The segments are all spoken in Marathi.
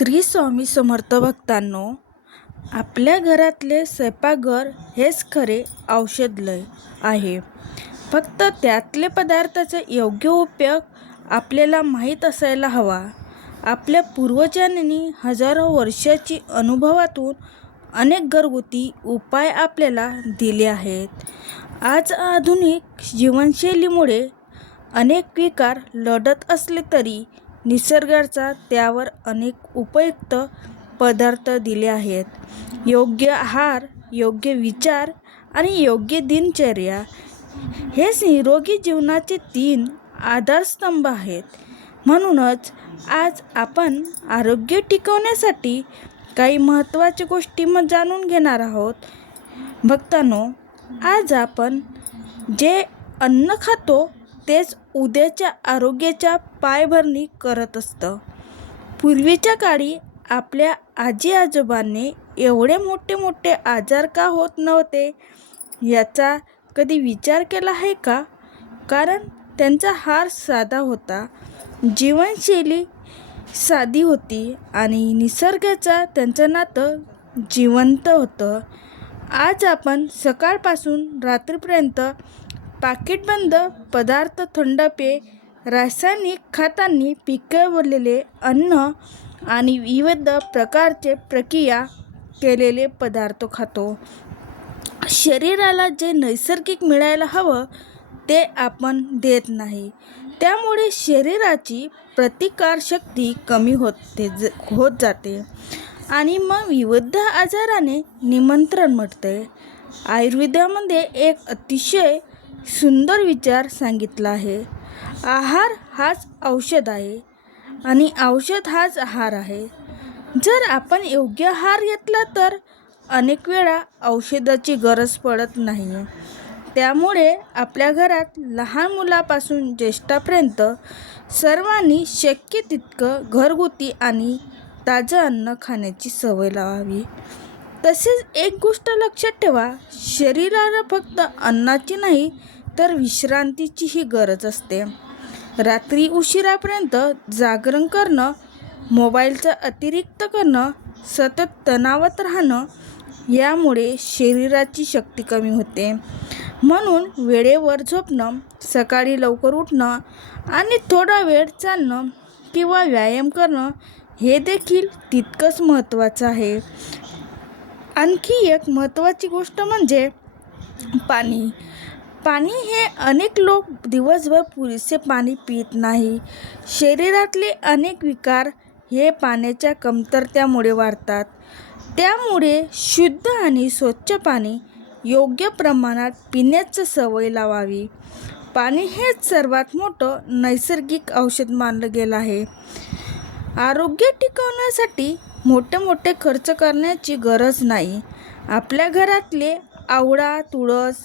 श्री स्वामी समर्थ भक्तांनो, आपल्या घरातले स्वयंपाकघर हेच खरे औषधालय आहे. फक्त त्यातले पदार्थाचा योग्य उपयोग आपल्याला माहीत असायला हवा. आपल्या पूर्वजांनी हजारो वर्षाची अनुभवातून अनेक घरगुती उपाय आपल्याला दिले आहेत. आज आधुनिक जीवनशैलीमुळे अनेक विकार लढत असले तरी निसर्गाचा त्यावर अनेक उपयुक्त पदार्थ दिले आहेत. योग्य आहार, योग्य विचार आणि योग्य दिनचर्या हेच निरोगी जीवनाचे 3 आधारस्तंभ आहेत. म्हणूनच आज आपण आरोग्य टिकवण्यासाठी काही महत्त्वाच्या गोष्टी जाणून घेणार आहोत. भक्तांनो, आज आपण जे अन्न खातो तेच उद्याच्या आरोग्याच्या पायाभरणी करत असतं. पूर्वीच्या काळी आपल्या आजी आजोबांनी एवढे मोठे मोठे आजार का होत नव्हते याचा कधी विचार केला आहे का? कारण त्यांचा आहार साधा होता, जीवनशैली साधी होती आणि निसर्गाचा त्यांचं नातं जिवंत होतं. आज आपण सकाळपासून रात्रीपर्यंत पाकिटबंद पदार्थ, थंड पेय, रासायनिक खतांनी पिकवलेले अन्न आणि विविध प्रकारचे प्रक्रिया केलेले पदार्थ खातो. शरीराला जे नैसर्गिक मिळायला हवं ते आपण देत नाही. त्यामुळे शरीराची प्रतिकारशक्ती कमी होत जाते आणि मग विविध आजाराने निमंत्रण मिळते. आयुर्वेदामध्ये एक अतिशय सुंदर विचार सांगितला आहे. आहार हाच औषध आहे आणि औषध हाच आहार आहे. जर आपण योग्य आहार घेतला तर अनेक वेळा औषधाची गरज पडत नाही. त्यामुळे आपल्या घरात लहान मुलापासून ज्येष्ठापर्यंत सर्वांनी शक्य तितकं घरगुती आणि ताजं अन्न खाण्याची सवय लावावी. तसेच एक गोष्ट लक्षात ठेवा, शरीराला फक्त अन्नाची नाही तर विश्रांतीचीही गरज असते. रात्री उशिरापर्यंत जागरण करणं, मोबाईलचा अतिरिक्त करणं, सतत तणावात राहणं यामुळे शरीराची शक्ती कमी होते. म्हणून वेळेवर झोपणं, सकाळी लवकर उठणं आणि थोडा वेळ चालणं किंवा व्यायाम करणं हे देखील तितकंच महत्त्वाचं आहे. आणखी एक महत्त्वाची गोष्ट म्हणजे पाणी. पाणी हे अनेक लोक दिवसभर पुरेसे पाणी पित नाही. शरीरातले अनेक विकार हे पाण्याच्या कमतरतेमुळे वाढतात. त्यामुळे शुद्ध आणि स्वच्छ पाणी योग्य प्रमाणात पिण्याची सवय लावावी. पाणी हेच सर्वात मोठं नैसर्गिक औषध मानलं गेलं आहे. आरोग्य टिकवण्यासाठी मोठे खर्च करण्याची गरज नाही. आपल्या घरातले आवळा, तुळस,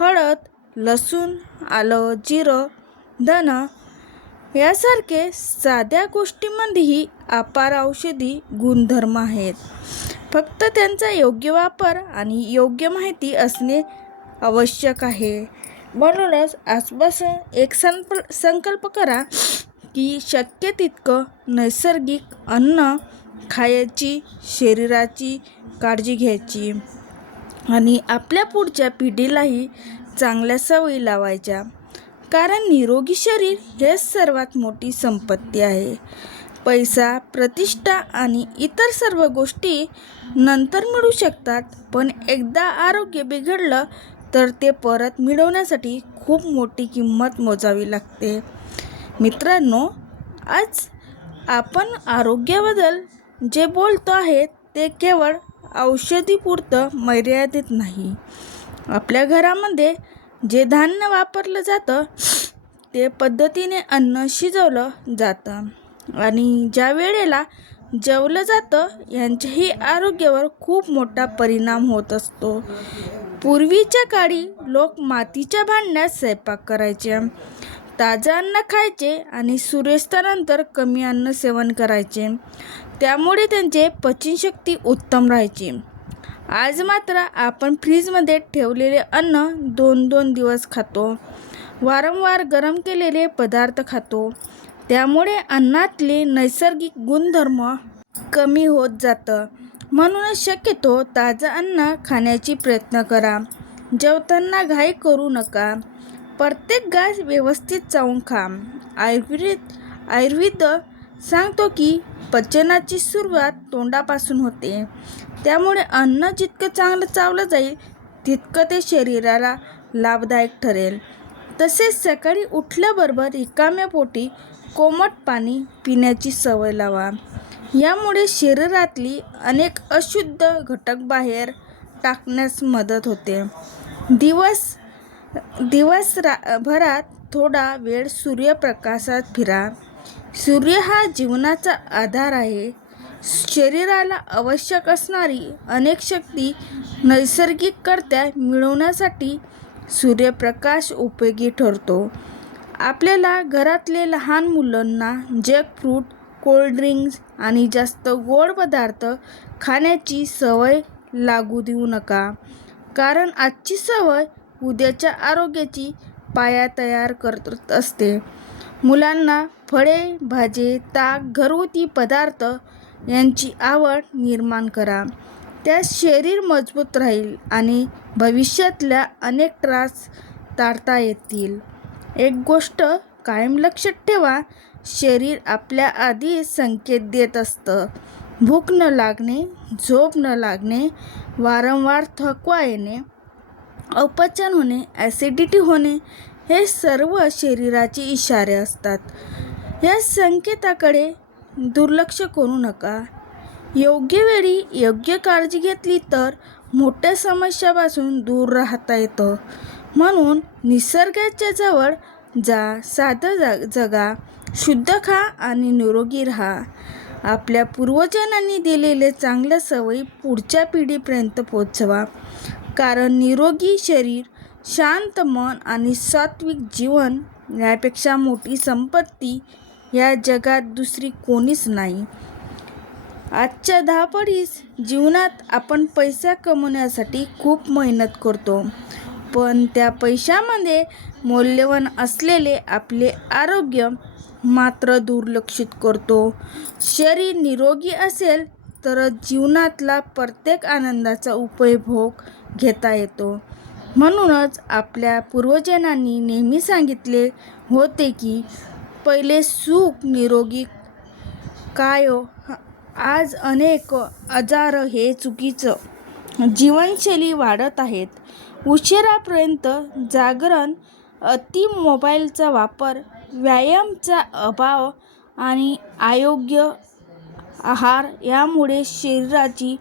हळद, लसूण, आलं, जिरं, धन यासारखे साध्या गोष्टींमध्येही अपार औषधी गुणधर्म आहेत. फक्त त्यांचा योग्य वापर आणि योग्य माहिती असणे आवश्यक आहे. म्हणूनच आजपासून एक संकल्प करा की शक्य तितकं नैसर्गिक अन्न खायची, शरीराची काळजी घ्यायची आणि आपल्या पुढच्या पिढीलाही चांगल्या सवयी लावायच्या. कारण निरोगी शरीर हेच सर्वात मोठी संपत्ती आहे. पैसा, प्रतिष्ठा आणि इतर सर्व गोष्टी नंतर मिळू शकतात, पण एकदा आरोग्य बिघडलं तर ते परत मिळवण्यासाठी खूप मोठी किंमत मोजावी लागते. मित्रांनो, आज आपण आरोग्याबद्दल जे बोलतो आहे ते केवळ औषधीपुरतं मर्यादित नाही. आपल्या घरामध्ये जे धान्य वापरलं जातं ते पद्धतीने अन्न शिजवलं जातं आणि ज्या वेळेला जेवलं जातं यांच्याही आरोग्यावर खूप मोठा परिणाम होत असतो. पूर्वीच्या काळी लोक मातीच्या भांड्यात स्वयंपाक करायचे, ताजं अन्न खायचे आणि सूर्यास्तानंतर कमी अन्न सेवन करायचे. त्यामुळे त्यांची पचनशक्ती उत्तम राहायची. आज मात्र आपण फ्रीजमध्ये ठेवलेले अन्न 2-2 दिवस खातो. वारंवार गरम केलेले पदार्थ खातो. त्यामुळे अन्नातले नैसर्गिक गुणधर्म कमी होत जातं. म्हणूनच शक्यतो ताजं अन्न खाण्याची प्रयत्न करा. जेवताना घाई करू नका. प्रत्येक घास व्यवस्थित चावून खा. आयुर्वेद सांगतो की पचनाची सुरुवात तोंडापासून होते. त्यामुळे अन्न जितकं चांगलं चावलं जाईल तितकं ते शरीराला लाभदायक ठरेल. तसेच सकाळी उठल्याबरोबर रिकाम्या पोटी कोमट पाणी पिण्याची सवय लावा. यामुळे शरीरातली अनेक अशुद्ध घटक बाहेर टाकण्यास मदत होते. दिवसभरात थोडा वेळ सूर्यप्रकाशात फिरा. सूर्य हा जीवनाचा आधार आहे. शरीराला आवश्यक असणारी अनेक शक्ती नैसर्गिकरित्या मिळवण्यासाठी सूर्यप्रकाश उपयोगी ठरतो. आपल्याला घरातले लहान मुलांना जंक फूड, कोल्ड्रिंक्स आणि जास्त गोड पदार्थ खाण्याची सवय लागू देऊ नका. कारण आजची सवय उद्याच्या आरोग्याची पाया तयार करत असते. मुलांना फळे, भाजी, ताक, घरगुती पदार्थ यांची आवड निर्माण करा. त्यात शरीर मजबूत राहील आणि भविष्यातल्या अनेक त्रास टाळता येतील. एक गोष्ट कायम लक्षात ठेवा, शरीर आपल्या आधी संकेत देत असतं. भूक न लागणे, झोप न लागणे, वारंवार थकवा येणे, अपचन होणे, ॲसिडिटी होणे हे सर्व शरीराचे इशारे असतात. या संकेताकडे दुर्लक्ष करू नका. योग्य वेळी योग्य काळजी घेतली तर मोठ्या समस्यांपासून दूर राहता येतं. म्हणून निसर्गाच्या जवळ जा, साधं जगा, शुद्ध खा आणि निरोगी राहा. आपल्या पूर्वजांनी दिलेले चांगल्या सवयी पुढच्या पिढीपर्यंत पोहोचवा. कारण निरोगी शरीर, शांत मन आणि सात्विक जीवन यापेक्षा मोठी संपत्ती या जगात दुसरी कोणीच नाही. आजच्या धावपळीच्या जीवनात आपण पैसा कमवण्यासाठी खूप मेहनत करतो. पण त्या पैशामध्ये मौल्यवान असलेले आपले आरोग्य मात्र दुर्लक्षित करतो. शरीर निरोगी असेल तर जीवनातला प्रत्येक आनंदाचा उपभोग घेता येतो. म्हणूनच आपल्या पूर्वजांनी नेहमी सांगितले होते की पहिले सुख निरोगी कायो. आज अनेक आजार हे चुकीचं जीवनशैली वाढत आहेत. उशिरापर्यंत जागरण, अति मोबाईलचा वापर, व्यायामाचा अभाव आणि अयोग्य आहार यामुळे शरीराची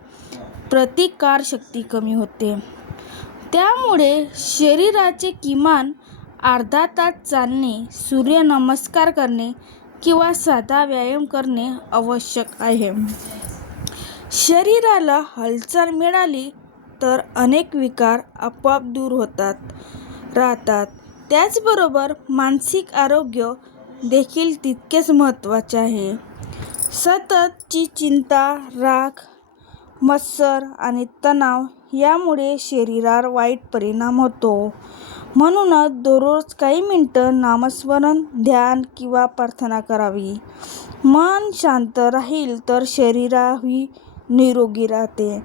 प्रतिकारशक्ती कमी होते. त्यामुळे शरीराचे किमान अर्धा तास चालणे, सूर्यनमस्कार करणे किंवा साधा व्यायाम करणे आवश्यक आहे. शरीराला हालचाल मिळाली तर अनेक विकार आपोआप दूर राहतात. त्याचबरोबर मानसिक आरोग्य देखील तितकेच महत्त्वाचे आहे. सततची चिंता, राग, मत्सर आणि तणाव यामुळे शरीरावर वाईट परिणाम होतो. म्हणूनच दररोज काही मिनिटं नामस्मरण, ध्यान किंवा प्रार्थना करावी. मन शांत राहील तर शरीरही निरोगी राहते.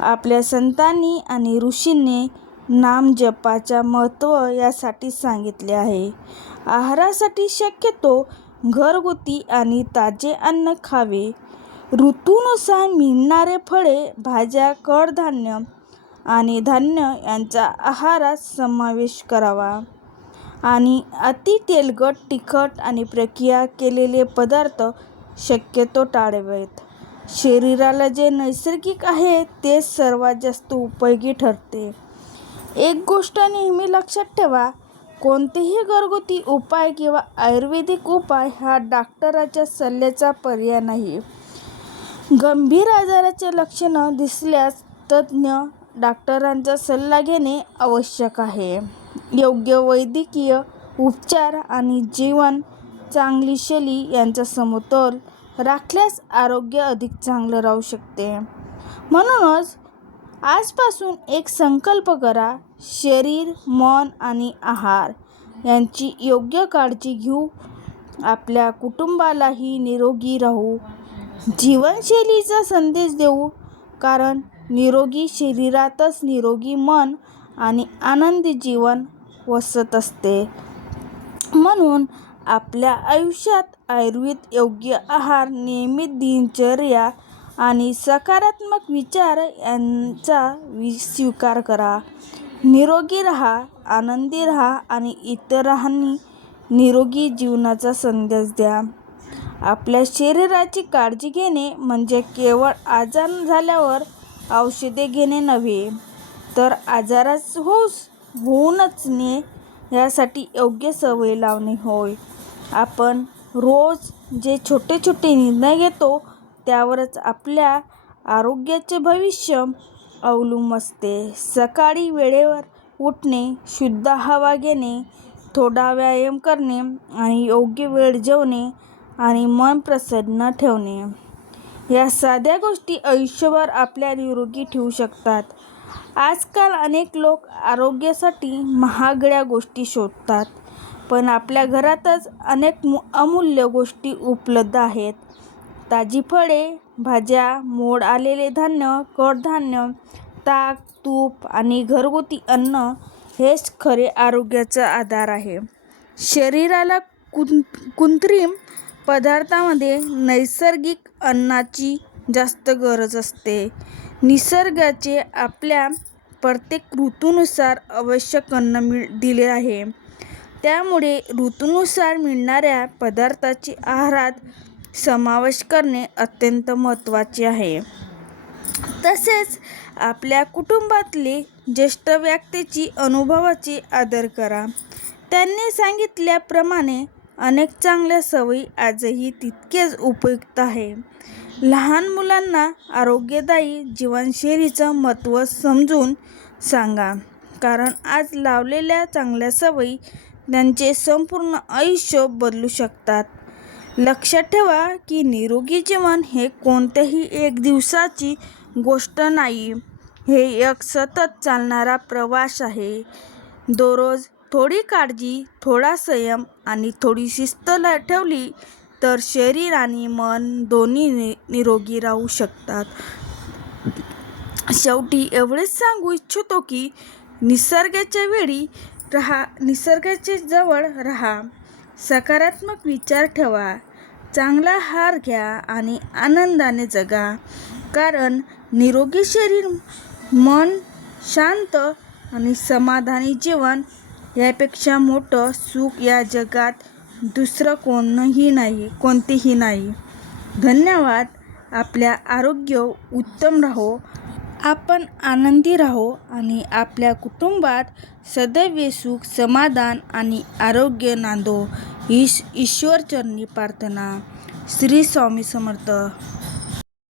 आपल्या संतांनी आणि ऋषींनी नामजपाचे महत्त्व यासाठी सांगितले आहे. आहारासाठी शक्यतो घरगुती आणि ताजे अन्न खावे. ऋतूनुसार मिळणारे फळे, भाज्या, कडधान्य आणि धान्य यांचा आहारात समावेश करावा. आणि अति तेलकट, तिखट आणि प्रक्रिया केलेले पदार्थ शक्यतो टाळावेत. शरीराला जे नैसर्गिक आहे तेच सर्वात जास्त उपयोगी ठरते. एक गोष्ट नेहमी लक्षात ठेवा, कोणतेही घरगुती उपाय किंवा आयुर्वेदिक उपाय हा डॉक्टरांच्या सल्ल्याचा पर्याय नाही. गंभीर आजाराचे लक्षणं दिसल्यास तज्ज्ञ डॉक्टरांचा सल्ला घेणे आवश्यक आहे. योग्य वैद्यकीय उपचार आणि जीवन चांगली शैली यांचा समतोल राखल्यास आरोग्य अधिक चांगलं राहू शकते. म्हणूनच आजपासून एक संकल्प करा, शरीर, मन आणि आहार यांची योग्य काळजी घेऊ. आपल्या कुटुंबालाही निरोगी राहू जीवनशैलीचा संदेश देऊ, कारण निरोगी शरीरातच निरोगी मन आणि आनंदी जीवन वसत असते. म्हणून आपल्या आयुष्यात आयुर्वेद, योग्य आहार, नियमित दिनचर्या आणि सकारात्मक विचार यांचा स्वीकार करा. निरोगी राहा, आनंदी राहा आणि इतरांनी निरोगी जीवनाचा संदेश द्या. आपल्या शरीराची काळजी घेणे म्हणजे केवळ आजार झाल्यावर औषधे घेणे नव्हे, तर आजारास होऊनच नये यासाठी योग्य सवय लावणे होय. आपण रोज जे छोटे छोटे निर्णय घेतो त्यावरच आपल्या आरोग्याचे भविष्य अवलंबून असते. सकाळी वेळेवर उठणे, शुद्ध हवा घेणे, थोडा व्यायाम करणे आणि योग्य वेळ जेवणे आणि मन प्रसन्न ठेवणे, या साध्या गोष्टी आयुष्यभर आपल्या निरोगी ठेवू शकतात. आजकाल अनेक लोक आरोग्यासाठी महागड्या गोष्टी शोधतात, पण आपल्या घरातच अनेक अमूल्य गोष्टी उपलब्ध आहेत. ताजी फळे, भाज्या, मोड आलेले धान्य, कडधान्य, ताक, तूप आणि घरगुती अन्न हेच खरे आरोग्याचा आधार आहे. शरीराला कृत्रिम पदार्थांमध्ये नैसर्गिक अन्नाची जास्त गरज असते. निसर्गाचे आपल्या प्रत्येक ऋतूनुसार आवश्यक अन्न दिले आहे. त्यामुळे ऋतूनुसार मिळणाऱ्या पदार्थांची आहारात समावेश करणे अत्यंत महत्त्वाचे आहे. तसेच आपल्या कुटुंबातले ज्येष्ठ व्यक्तींची अनुभवाची आदर करा. त्यांनी सांगितल्याप्रमाणे अनेक चांगल्या सवयी आजही तितकेच उपयुक्त आहे. लहान मुलांना आरोग्यदायी जीवनशैलीचं महत्त्व समजून सांगा, कारण आज लावलेल्या चांगल्या सवयी त्यांचे संपूर्ण आयुष्य बदलू शकतात. लक्षात ठेवा की निरोगी जीवन हे कोणत्याही एक दिवसाची गोष्ट नाही, हे एक सतत चालणारा प्रवास आहे. दररोज थोडी काळजी, थोडा संयम आणि थोडी शिस्त ठेवली तर शरीर आणि मन दोन्ही निरोगी राहू शकतात. शेवटी एवढेच सांगू इच्छितो की निसर्गाच्या जवळ राहा, सकारात्मक विचार ठेवा, चांगला आहार घ्या आणि आनंदाने जगा. कारण निरोगी शरीर, मन शांत आणि समाधानी जीवन यापेक्षा मोठं सुख या जगात दुसरं कोणतेही नाही. धन्यवाद. आपल्या आरोग्य उत्तम राहो, आपण आनंदी राहो आणि आपल्या कुटुंबात सदैव सुख, समाधान आणि आरोग्य नांदो. ईश्वरचरणी प्रार्थना. श्री स्वामी समर्थ.